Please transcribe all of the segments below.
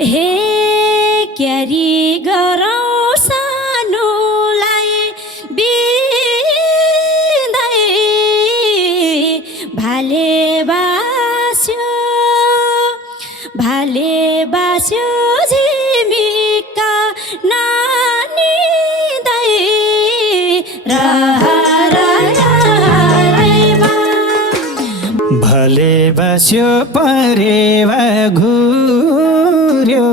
हे क्यारी गरौँ सानोलाई बिदाई भाले बास्यो झिमिका नानी दाई भले बस्यो परेवा घुर्यो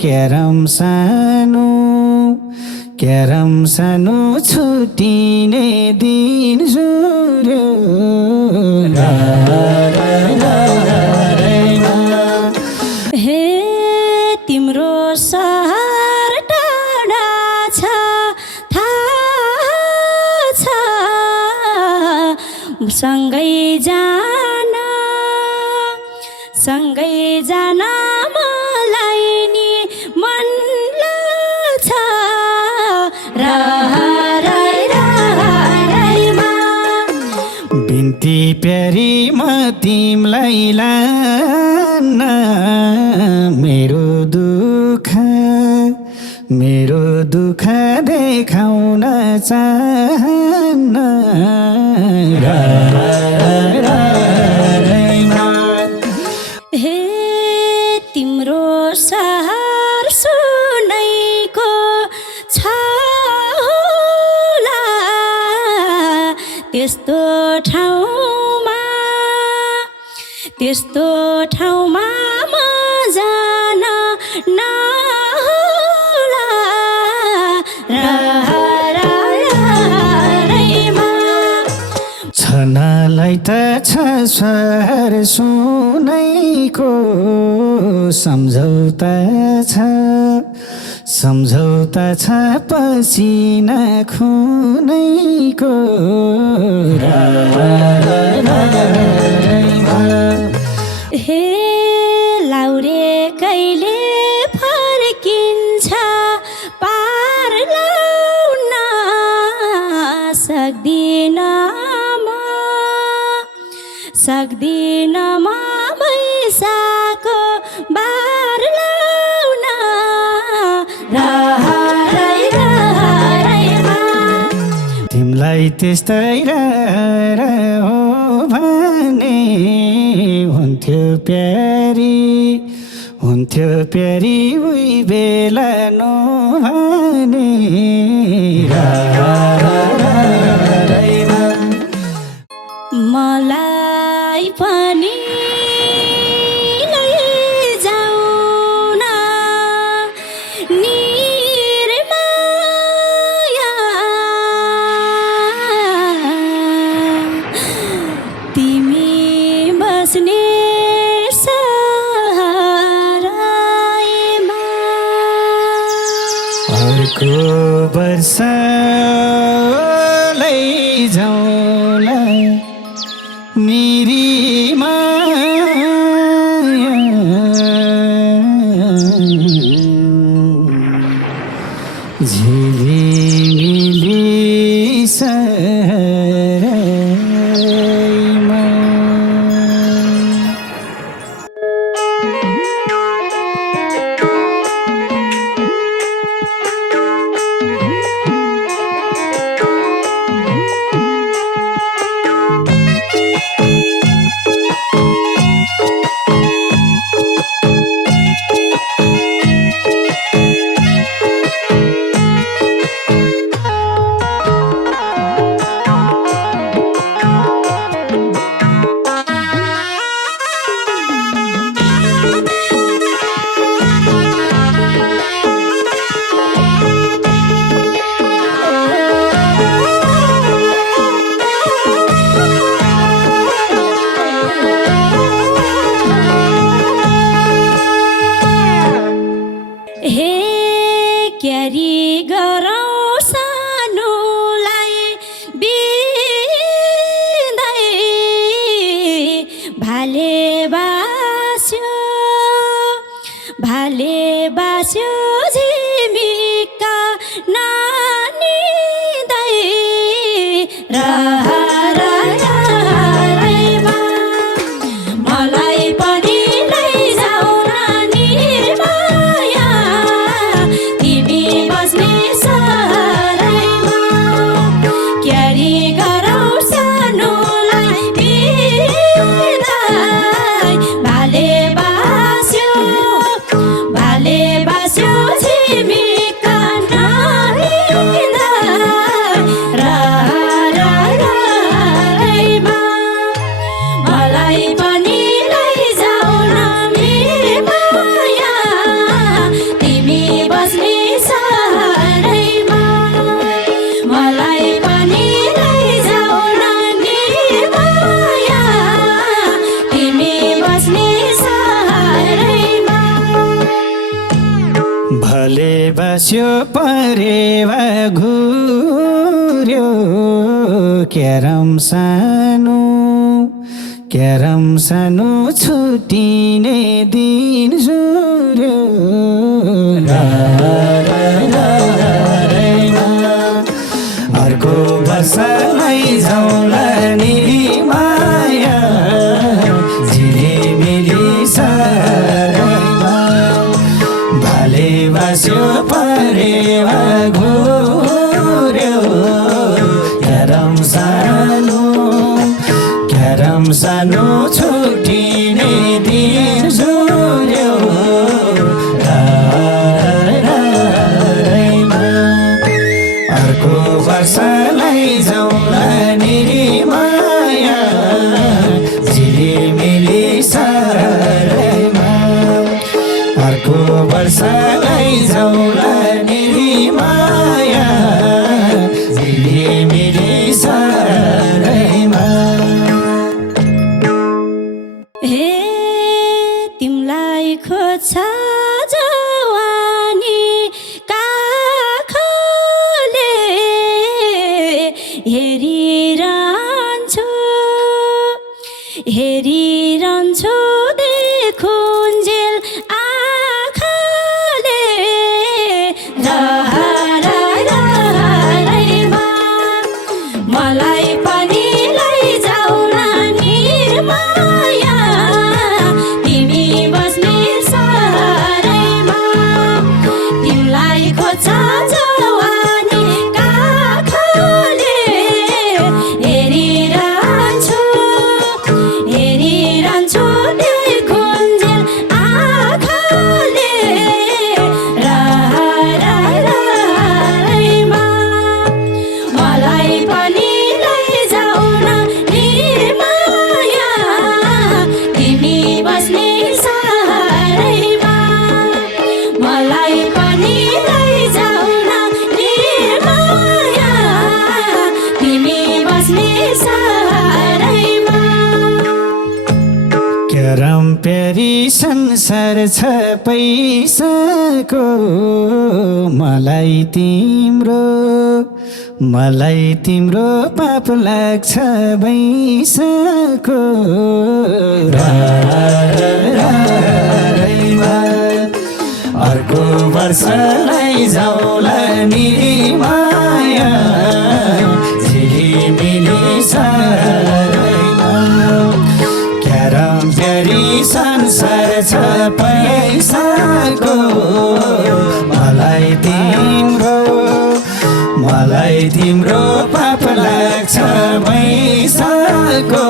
क्यारम सानो छुटिने दिन जुर्यो हे तिम्रो सहर टाढा छ थाहा छ सँगै जान मलाई नि मन लाग्छ बिन्ती प्यारी म तिमलाई लान्न मेरो दुःख देखाउन चाहन्न हे तिम्रो सहर सुनैको छ होला त्यस्तो ठाउँमा म जान नहोला छनलाई त छ स्वर सुनैको सम्झौता छ पसिना खुनैको हे लाउरे कहिले फर्किन्छ पार लाउन सक्दिन म बैसाको बार लाउन तिमलाई त्यस्तै हो भने हुन्थ्यो प्यारी उही बेला नो भने मलाई पनि लैजाऊ न निर्माया तिमी बस्ने सहरमा अर्को वर्ष लैजाउला निरीमा झिलिमिली सहरमा हे क्यारी गरौँ सानोलाई बिदाई भाले बास्यो झिमिका नानी दाई मलाई पनि लैजाऊ नानी भले बस्यो परेवा घुर्यो क्यारम सानो छुट्टिने दिन जुर्यो अर्को वर्ष लैजाउँला नि माया झिलिमिली सरैमा भाले बस्यो परेवा घुर्यो क्यारम सानो छुट्टिने दिन जुर्यो अर्को वर्ष लैजाउँला नि माया झिलिमिली सरैमा अर्को वर्ष लैजाउँला नि माया झिलिमिली सरैमा हे तिमलाई खोज्छ जवानी काखले हेरिरहन्छु देखुन्जेल आँखाले रहरैमा मलाई पनि लैजाउला नि माया तिमी बस्ने सहरैमा तिमलाई खोज्छ जवानी काखले हेरिरहन्छु देखुन्जेल आँखाले रहरैमा मलाई पनि लैजाउन नि माया तिमी बस्ने सहरैमा मलाई पनि लैजाउन नि माया तिमी बस्ने सहरैमा क्यारम प्यारी संसार छ पैसाको मलाई तिम्रो पाप लाग्छ बैसाको रहरैमा अर्को वर्ष लैजाउँला नि माया झिलिमिली सरैमा क्यारम प्यारी संसार छ पैसाको मलाई तिम्रो पाप लाग्छ बैसाको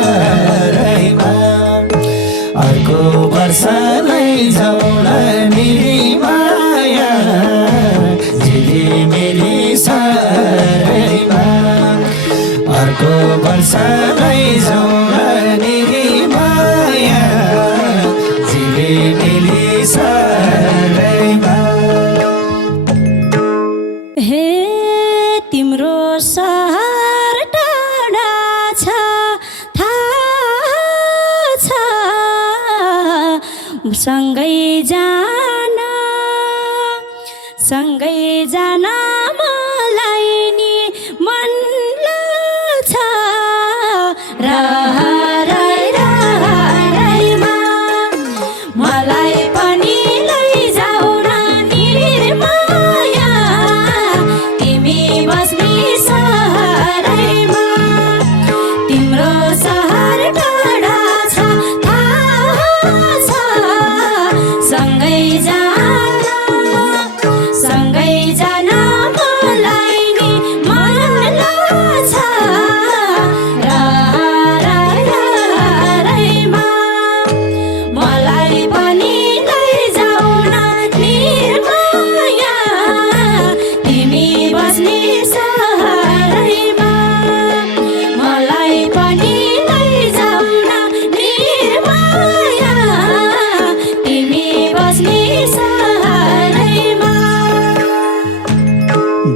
रहरैमा अर्को वर्ष लैजाउँला नि माया झिलिमिली सरैमा अर्को वर्ष लैजाउँला नि माया झिलिमिली सरैमा हे तिम्रो सहर टाढा छ थाहा छ सँगै जान मलाई नि मन लाग्छ रहरैमा मलाई पनि लैजाउन नि माया तिमी बस्ने सहरैमा तिम्रो सहर टाढा छ थाहा छ सँगै जान मलाई नि मन लाग्छ रहरैमा मलाई पनि लैजाउन नि माया तिमी बस्ने सहरैमा मलाई पनि लैजाउन नि माया तिमी बस्ने सहरैमा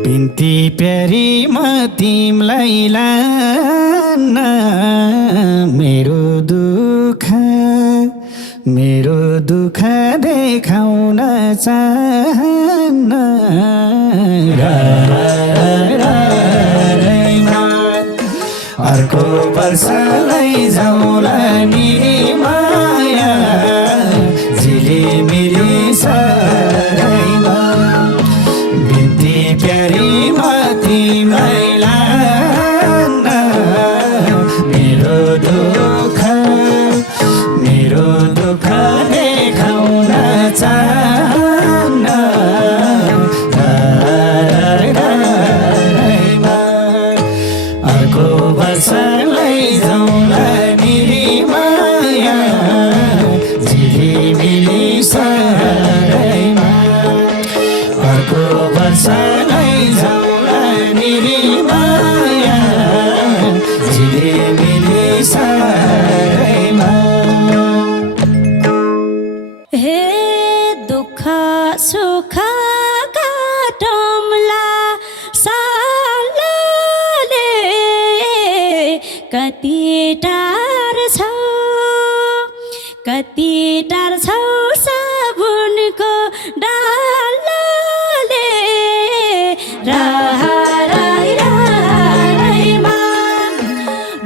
बिन्ती प्यारी म तिमलाई लान्न मेरो दुःख मेरो दुःख देखाउन चाहन्न अर्को वर्ष लैजाउला नि माया झिलिमिली सरैमा बिन्ती प्यारीमा तिमीलाई मेरो दुःख देखाउन चाहन्न अर्को वर्ष लैजाउला नि माया झिलिमिली सरैमा अर्को वर्ष लैजाउला नि माया झिलिमिली सरैमा हे दुःख सुख काटौँला सालले कति टार छौ साबुनको डालले राइमा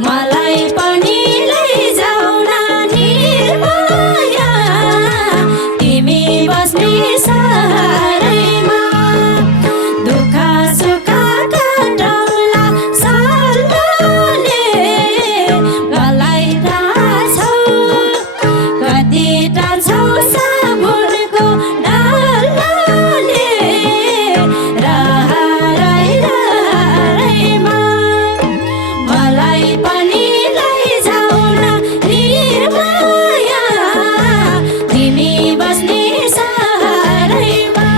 मलाई पनि लैजाऊ नानी माया तिमी बस्ने सहरैमा दुःख सुख काटौँला सालले मलाई टार्छौ कति टार्छौ साबुनको डालले राइमा मलाई पनि लैजाऊ न निर्माया तिमी बस्ने सहरैमा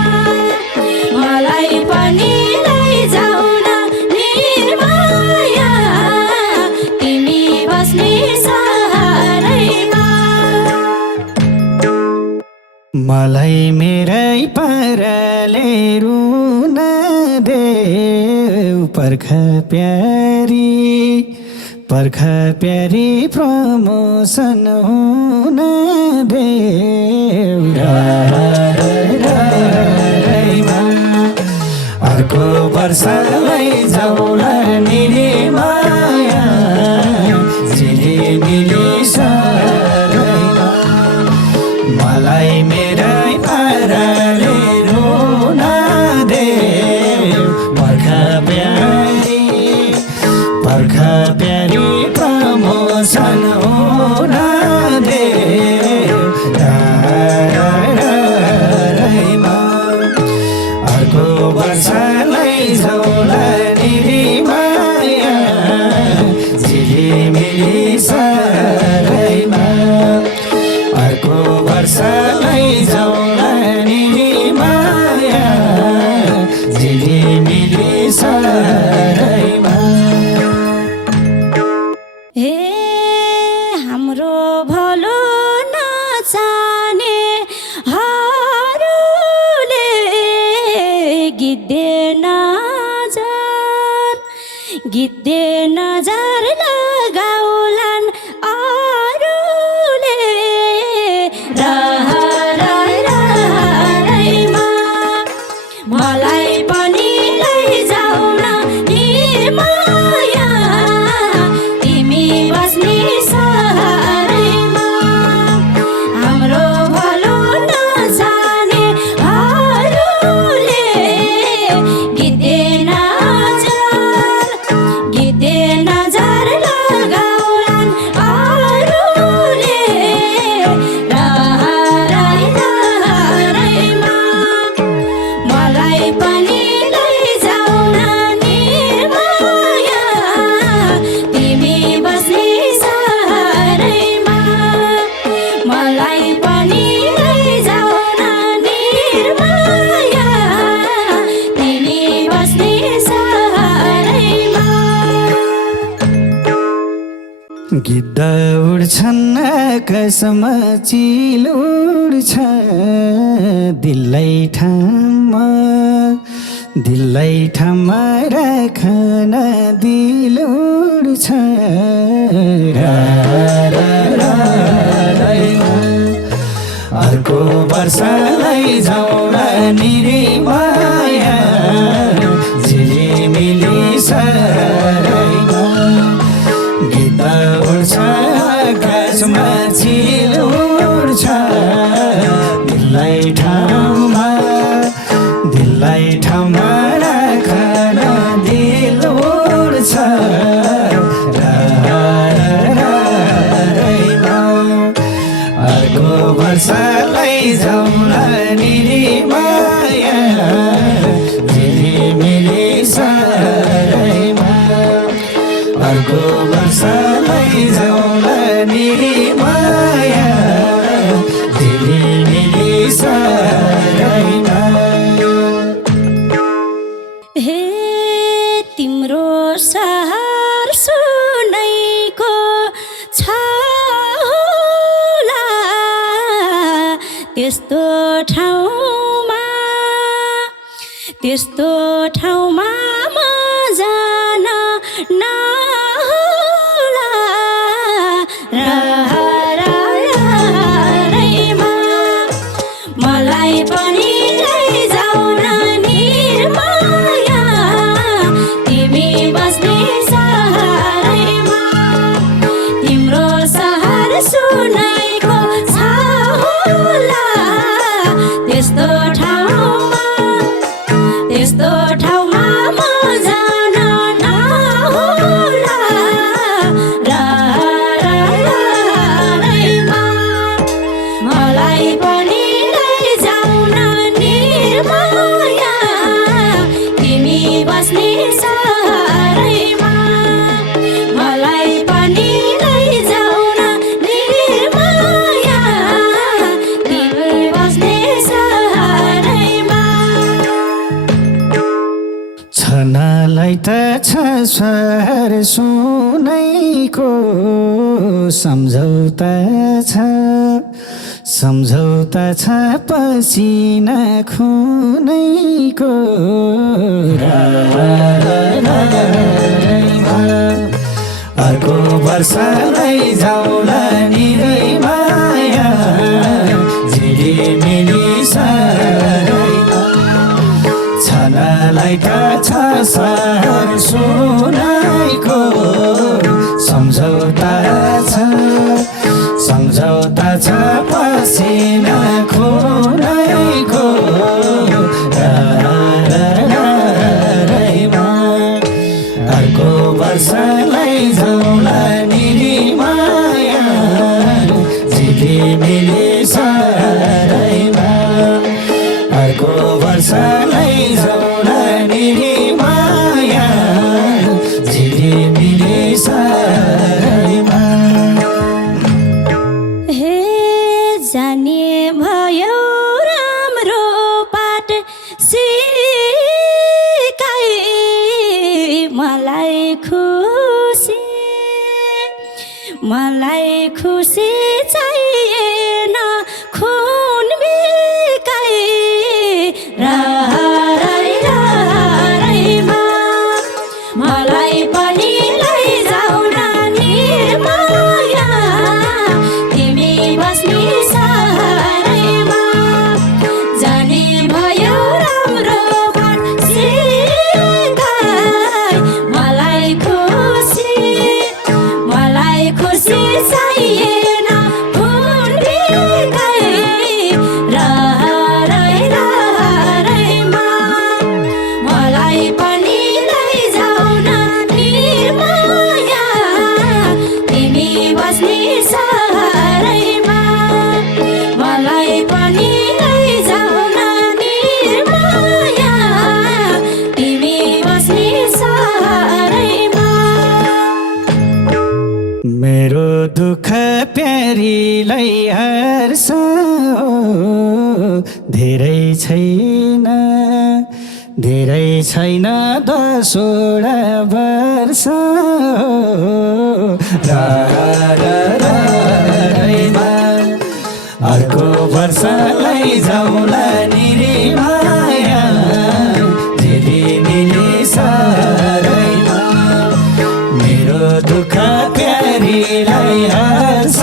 मलाई पनि लैजाऊ न निर्माया तिमी बस्ने सहरैमा मलाई मेरै परले रुन देऊ पर्ख प्यारी प्रमोसन हुन देऊ अर्को वर्ष लैजाउला नि माया झिलिमिली सरैमा मलाई मेरै परले रुन देऊ पर्ख प्यारी प्रमोसन हुन देऊ अर्को वर्ष लैजाउला नि माया झिलिमिली सरैमा अर्को वर्ष लैजाउला नि माया झिलिमिली सरैमा हे हाम्रो भलो नचाने हरूले गिद्धे नजर लगाउलान् अरूले राइमा मलाई पनि लैजाऊ न निर्माया तिमी बस्ने सहरैमा हाम्रो भलो नजाने हरूले गिद्धे नजर लगाउलान् अरूले राइमा मलाई पनि लैजाऊ न निर्माया तिमी बस्ने सहरैमा मलाई पनि लैजाऊ न निर्माया तिमी बस्ने सहरैमा गिद्ध उड्छन् आकाशमा चिल उड्छ दिलै ठाउँमा राखन दिल उड्छ वर्ष लैजाउला निरीमाया झिलिमिली सरैमा गीत उड्छ आकाशमा चिल उड्छ दिललाई ठाउँमा राखन दिल उड्छ अर्को वर्ष लैजाउला निरीमाया झिलिमिली सरैमा अर्को वर्ष लैजाउला निरीमाया झिलिमिली सरैमा हे तिम्रो सहर सुनैको छ होला त्यस्तो ठाउँमा म जान नहोला रहरैमा मलाई पनि लैजाऊ न निर्माया तिमी बस्ने सहरैमा तिम्रो सहर सुनाइको छ होला त्यस्तो ठाउँमा म जान नहोला रहरैमा मलाई पनि लैजाऊ न निर्माया तिमी बस्ने सहरैमा मलाई पनि लैजाऊ न निर्माया तिमी बस्ने सहरैमा छनालाई त छ स्वर सुनैको सम्झौता छ पसिना खुनैको अर्को वर्ष लैजाउला निरीमाया झिलिमिली सरैमा छनालाई त छ सहर सुनाइको सम्झौता छ पसिना खुनैको रहरैमा अर्को वर्ष लैजाउला निरीमाया झिलिमिली सरैमा अर्को वर्ष लैजाउला निरीमाया झिलिमिली सरैमा हे जाने भयो राम्रो पाठ सिकाई मलाई खुसी चाहिएन खुन बिकाई रहरैमा मलाई पनि लैजाऊ न निर्माया तिमी बस्ने सहरैमा जाने भयो राम्रो बात सिकाई मलाई खुसी चाहिएन खुन बिकाई रहरैमा मलाई पनि लैजाऊ न निर्माया तिमी बस्ने सहरैमा मलाई पनि लैजाऊ न निर्माया तिमी बस्ने सहरैमा मेरो दुःख प्यारीलाई हर्ष धेरै छैन 10 वर्ष रहरैमा अर्को वर्ष लैजाउला निरीमाया झिलिमिली सरैमा मेरो दुःख प्यारीलाई हर्ष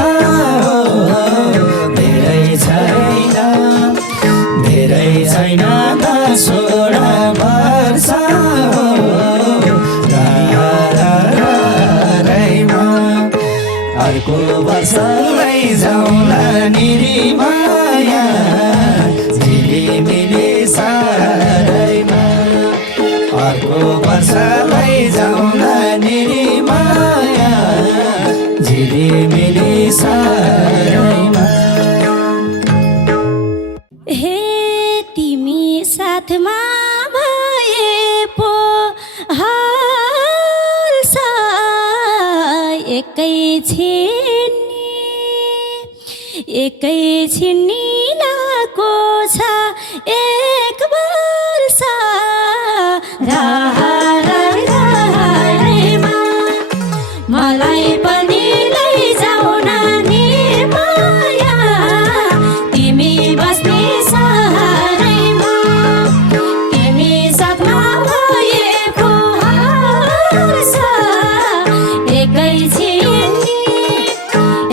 धेरै छैन एकैछिन लाको छ एक वर्ष रहरमा मलाई पनि लैजाऊ न निर्माया तिमी बस्ने सहरैमा तिमी साथमा भएको हर्ष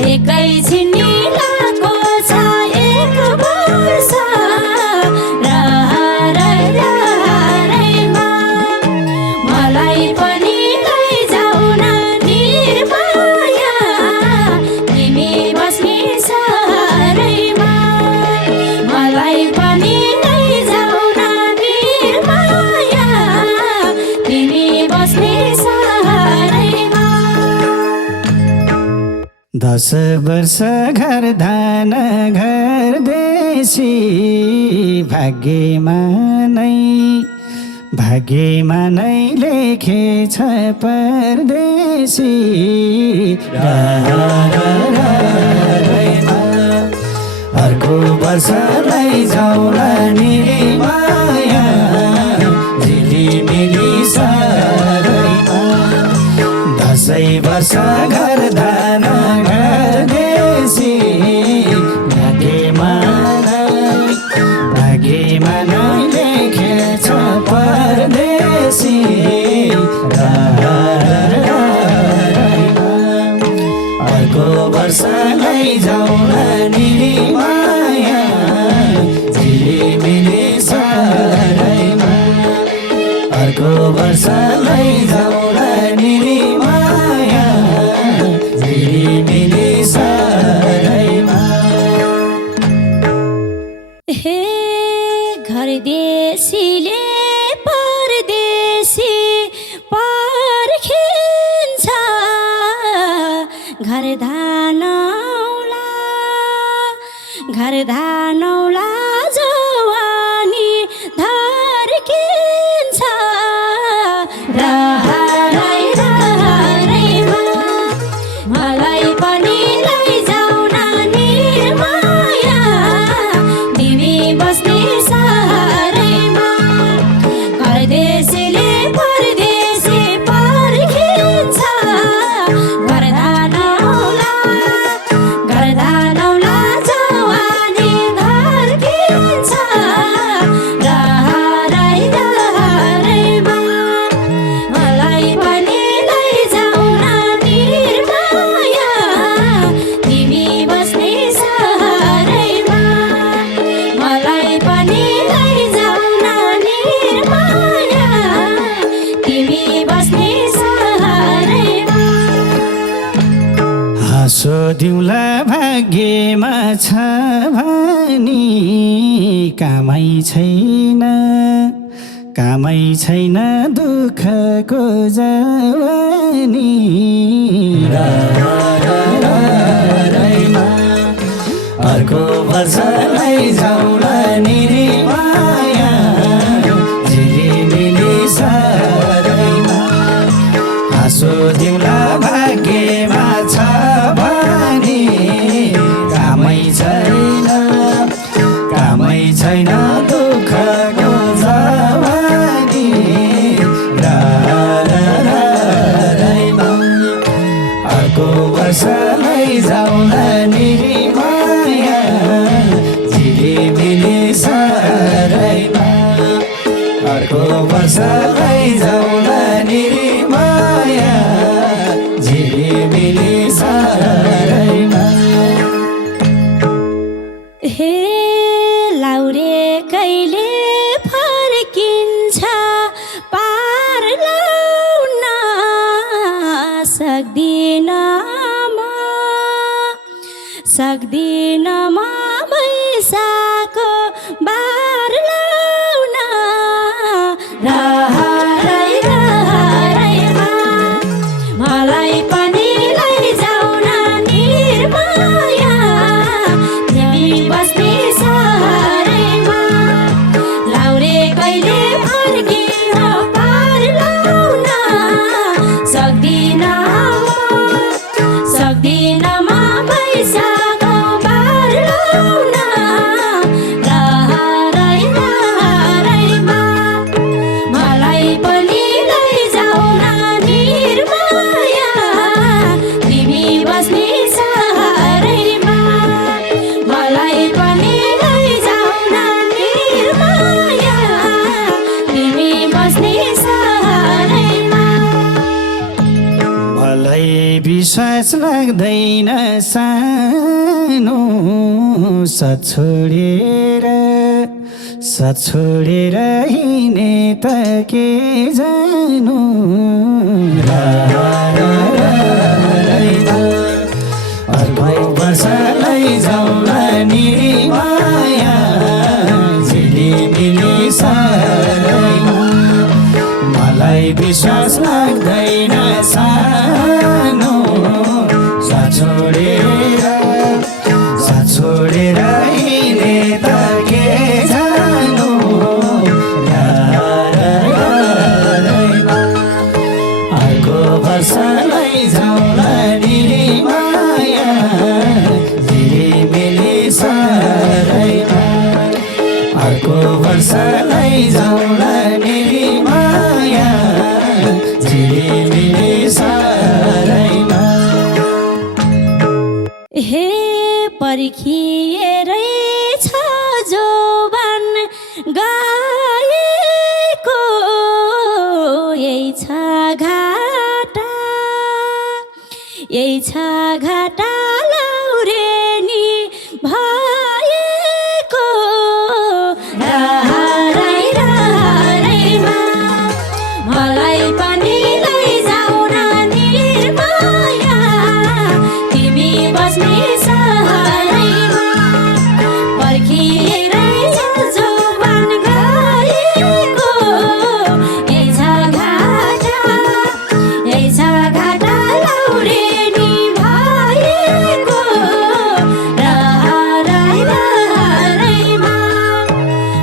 एकैछिन लाको छ एक वर्ष रहरमा मलाई पनि लैजाऊ न निर्माया तिमी बस्ने सहरैमा मलाई पनि लैजाऊ न निर्माया तिमी बस्ने सहरैमा 10 वर्ष घर धान घर देशी भाग्यमा नै लेखेछ परदेशी अर्को वर्ष लैजाऊ न निर्माया झिलिमिली सहरैमा 10 वर्ष घर धान घर देशी भाग्यमा नै लेखेछ परदेशी अर्को वर्ष लैजाऊ न निर्माया झिलिमिली सहरैमा अर्को वर्ष लैजाऊ न निर्माया झिलिमिली सहरैमा हे घर देशीले परदेशी पर्खिन्छ घर धानौला जवानी धर्किन्छ रहरमा मलाई पनि लैजाऊ न निर्माया तिमी बस्ने सहरैमा घर देशीले परदेशी पर्खिन्छ घर धानौला जवानी धर्किन्छ रहरमा मलाई पनि लैजाऊ न निर्माया तिमी बस्ने सहरैमा मलाई पनि लैजाऊ न निर्माया तिमी बस्ने सहरैमा हाँसो दिउँला भाग्यमा छ भनी कामै छैन दुःखको जवानी अर्को वर्ष लैजाऊ न निर्माया झिलिमिली सहरैमा हाँसो दिउँला भाग्यमा छ भनी कामै छैन दुःखको जवानी रहरमा अर्को वर्ष लैजाऊ न निर्माया झिलिमिली सहरैमा अर्को वर्ष लैजाऊ न निर्माया झिलिमिली सहरैमा हे लाउरे कहिले फर्किन्छ पार लाउन सक्दिन म बैसाको बार लाउन रहरमा मलाई पनि लैजाऊ न निर्माया तिमी बस्ने विश्वास लाग्दैन सानो साथ छोडेर हिँडे त के जानु अर्को वर्ष लैजाउला नि माया झिलिमिली सारैमा मलाई विश्वास लाग्दैन सानो साथ छोडेर हिँडे त के जानु अर्को वर्ष लैजाउला नि माया झिलिमिली सारैमा अर्को वर्ष लैजाउला नि माया झिलिमिली सारैमा हे पर्खिएरै छ जोबान गाएको यही छ घाटा लौरेनी भएको राइमा मलाई पनि लैजाऊ न निर्माया तिमी बस्ने सहरैमा पर्खिएरै छ जोबान गाएको यही छ घाटा लौरेनी भएको राइमा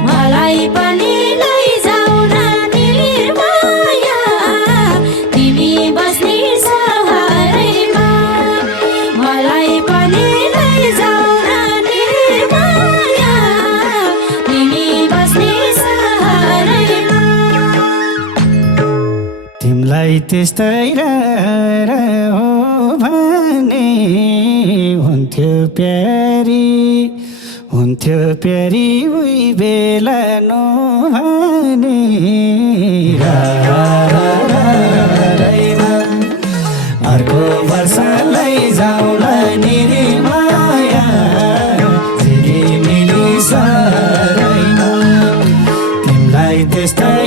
मलाई पनि लैजाऊ न निर्माया तिमी बस्ने सहरैमा मलाई पनि लैजाऊ न निर्माया तिमी बस्ने सहरैमा तिमलाई त्यस्तै हो भने हुन्थ्यो प्यारी उही बेला नो भने अर्को वर्ष लैजाउला नि माया झिलिमिली सारैमा तिमलाई त्यस्तै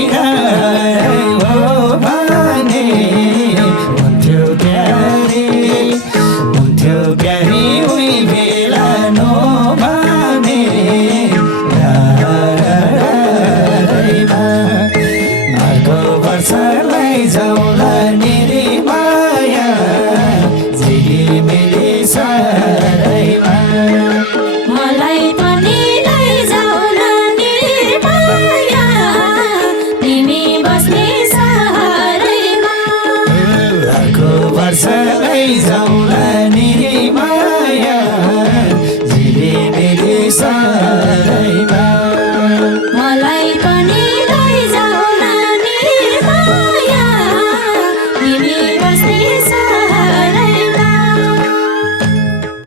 हो भने हुन्थ्यो प्यारी उही बेला नो भने अर्को वर्ष लैजाउला नि माया झिलिमिली सारैमा मलाई पनि लैजाऊ न निर्माया तिमी बस्ने सहरैमा अर्को वर्ष लैजाउला नि माया झिलिमिली सारैमा